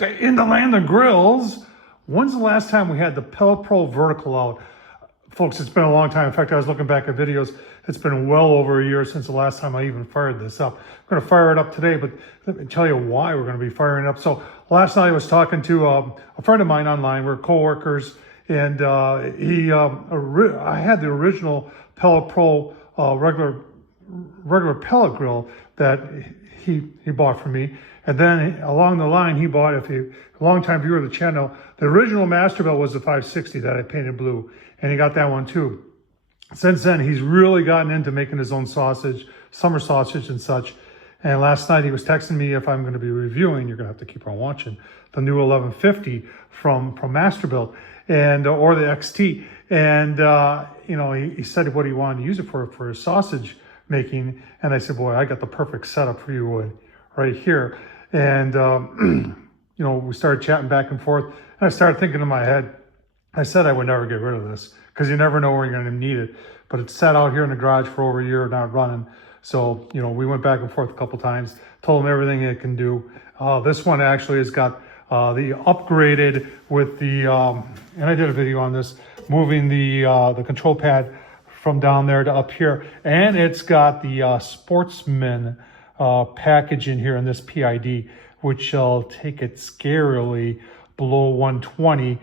In the land of grills, when's the last time we had the Pellet Pro vertical out? Folks, it's been a long time. In fact, I was looking back at videos. It's been well over a year since the last time I even fired this up. I'm going to fire it up today, but let me tell you why we're going to be firing it up. So last night I was talking to a friend of mine online. We're co-workers, and I had the original Pellet Pro regular pellet grill that he bought for me. And then along the line, he bought, if you a long time viewer of the channel, the original Masterbuilt was the 560 that I painted blue, and he got that one too. Since then, he's really gotten into making his own sausage, summer sausage and such. And last night he was texting me if I'm going to be reviewing, you're going to have to keep on watching, the new 1150 from Masterbuilt and or the XT. And you know, he said what he wanted to use it for his sausage making. And I said, boy, I got the perfect setup for you right here. And you know, we started chatting back and forth, and I started thinking in my head, I said I would never get rid of this because you never know where you're going to need it. But it's sat out here in the garage for over a year, not running. So, you know, we went back and forth a couple times, told him everything it can do. This one actually has got the upgraded with the, and I did a video on this, moving the control pad from down there to up here. And it's got the Sportsman package in here in this PID, which shall take it scarily below 120.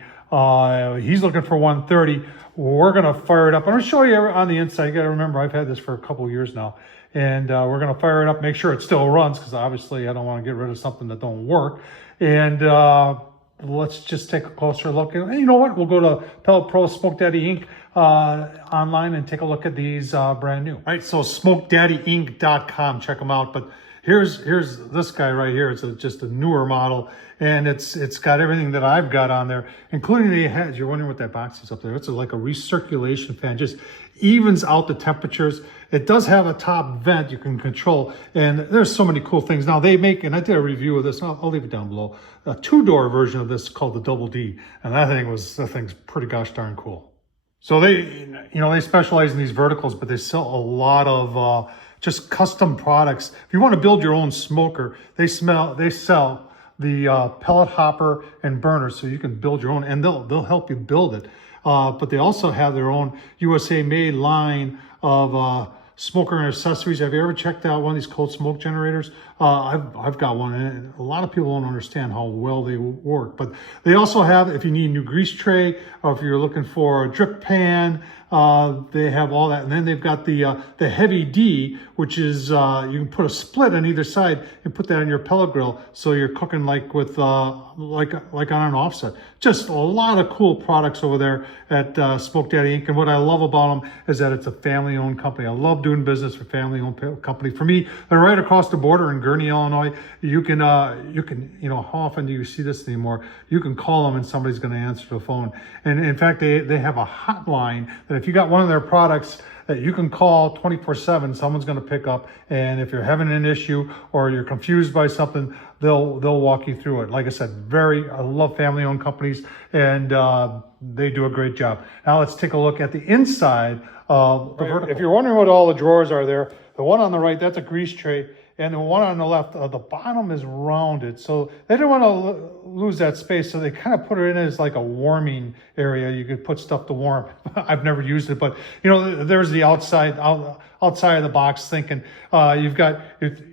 He's looking for 130. We're going to fire it up. I'm going to show you on the inside. You got to remember, I've had this for a couple of years now. And we're going to fire it up, make sure it still runs, because obviously I don't want to get rid of something that don't work. And let's just take a closer look. And you know what? We'll go to Pellet Pro Smoke Daddy Inc. Online and take a look at these brand new. All right, so SmokeDaddyInc.com. Check them out. But here's this guy right here. It's just a newer model, and it's got everything that I've got on there, including the heads. You're wondering what that box is up there. It's like a recirculation fan, just evens out the temperatures. It does have a top vent you can control, and there's so many cool things. Now they make, and I did a review of this, and I'll leave it down below, a two-door version of this called the Double D, and that thing's pretty gosh darn cool. So they specialize in these verticals, but they sell a lot of just custom products. If you want to build your own smoker, they sell the pellet hopper and burner, so you can build your own, and they'll help you build it. But they also have their own USA made line of smoker and accessories. Have you ever checked out one of these cold smoke generators? I've got one, and a lot of people don't understand how well they work. But they also have, if you need a new grease tray, or if you're looking for a drip pan, they have all that. And then they've got the heavy D, which is you can put a split on either side and put that in your pellet grill, so you're cooking like with like on an offset. Just a lot of cool products over there at Smoke Daddy Inc. And what I love about them is that it's a family-owned company. I love doing business for family-owned company. For me, they're right across the border in Gurnee, Illinois. You can, you know, how often do you see this anymore? You can call them and somebody's going to answer the phone. And in fact, they have a hotline that if you got one of their products that you can call 24/7, someone's going to pick up. And if you're having an issue or you're confused by something, they'll walk you through it. Like I said, I love family-owned companies, and they do a great job. Now let's take a look at the inside of the vertical. If you're wondering what all the drawers are there, the one on the right, that's a grease tray. And the one on the left, the bottom is rounded. So they didn't want to lose that space, so they kind of put it in as like a warming area. You could put stuff to warm. I've never used it, but you know, there's the outside of the box thinking. You've got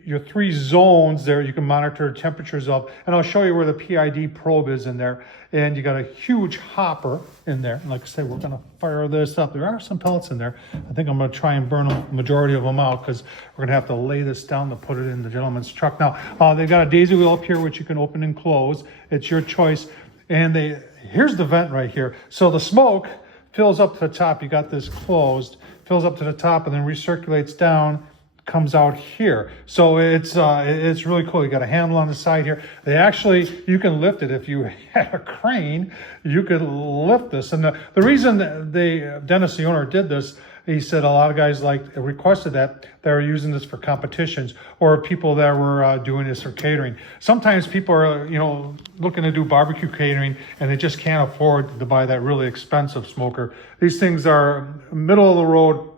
your 3 zones there you can monitor temperatures of. And I'll show you where the PID probe is in there. And you got a huge hopper in there. And like I said, we're going to fire this up. There are some pellets in there. I think I'm going to try and burn the majority of them out, because we're going to have to lay this down to put it in the gentleman's truck. Now, they've got a daisy wheel up here, which you can open and close. It's your choice. And here's the vent right here. So the smoke fills up to the top. You got this closed, fills up to the top, and then recirculates down, comes out here. So it's really cool. You got a handle on the side here. You can lift it. If you had a crane, you could lift this. And the reason that Dennis, the owner, did this, he said a lot of guys requested that they were using this for competitions, or people that were doing this for catering. Sometimes people are, you know, looking to do barbecue catering, and they just can't afford to buy that really expensive smoker. These things are middle of the road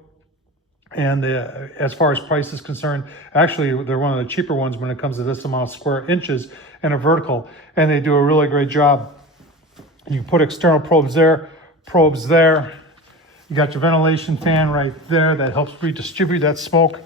And as far as price is concerned, actually, they're one of the cheaper ones when it comes to this amount of square inches and a vertical. And they do a really great job. You put external probes there. You got your ventilation fan right there that helps redistribute that smoke.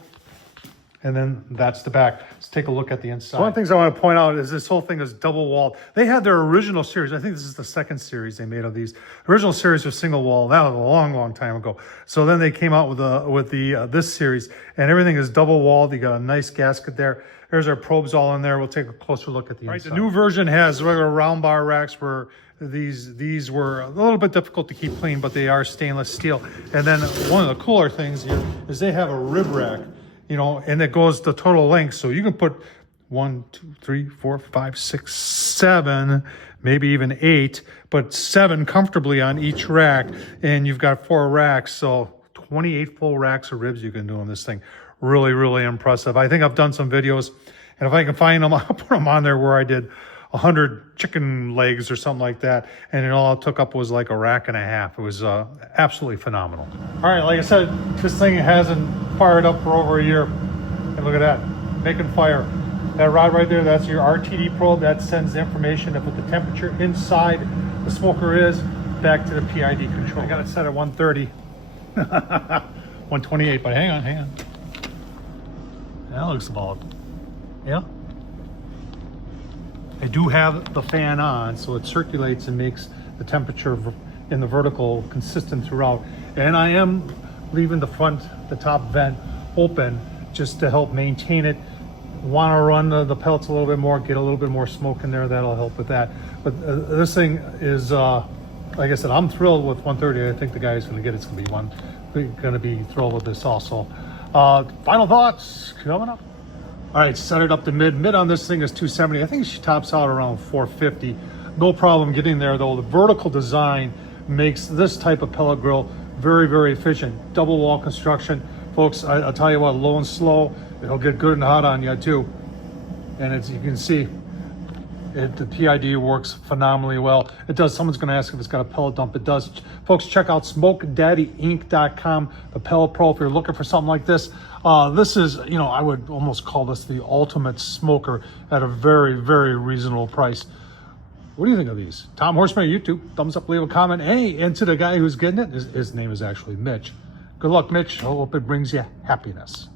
And then that's the back. Let's take a look at the inside. One of the things I want to point out is this whole thing is double walled. They had their original series. I think this is the second series they made of these. The original series was single wall. That was a long, long time ago. So then they came out with this series, and everything is double walled. You got a nice gasket there. There's our probes all in there. We'll take a closer look at the inside. The new version has regular round bar racks where these were a little bit difficult to keep clean, but they are stainless steel. And then one of the cooler things here is they have a rib rack, you know, and it goes the total length. So you can put 1, 2, 3, 4, 5, 6, 7, maybe even 8, but 7 comfortably on each rack. And you've got 4 racks. So 28 full racks of ribs you can do on this thing. Really, really impressive. I think I've done some videos, and if I can find them, I'll put them on there where I did 100 chicken legs or something like that. And it all it took up was like a rack and a half. It was absolutely phenomenal. All right, like I said, this thing hasn't fired up for over a year. And look at that, making fire. That rod right there, that's your RTD probe. That sends the information of what the temperature inside the smoker is back to the PID control. I got it set at 130, 128, but hang on. That looks about, yeah. I do have the fan on, so it circulates and makes the temperature in the vertical consistent throughout. And I am leaving the top vent open just to help maintain it. Want to run the pellets a little bit more, get a little bit more smoke in there. That'll help with that. But this thing is, like I said, I'm thrilled with 130. I think the guy who's going to get it's going to be thrilled with this also. Final thoughts coming up. All right, set it up to mid. Mid on this thing is 270. I think she tops out around 450. No problem getting there though. The vertical design makes this type of pellet grill very, very efficient. Double wall construction. Folks, I'll tell you what, low and slow, it'll get good and hot on you too. And as you can see, the PID works phenomenally well. It does. Someone's going to ask if it's got a pellet dump. It does. Folks, check out SmokeDaddyInc.com, the Pellet Pro, if you're looking for something like this. This is, you know, I would almost call this the ultimate smoker at a very, very reasonable price. What do you think of these? Tom Horsman, YouTube. Thumbs up, leave a comment. Hey, and to the guy who's getting it, his name is actually Mitch. Good luck, Mitch. I hope it brings you happiness.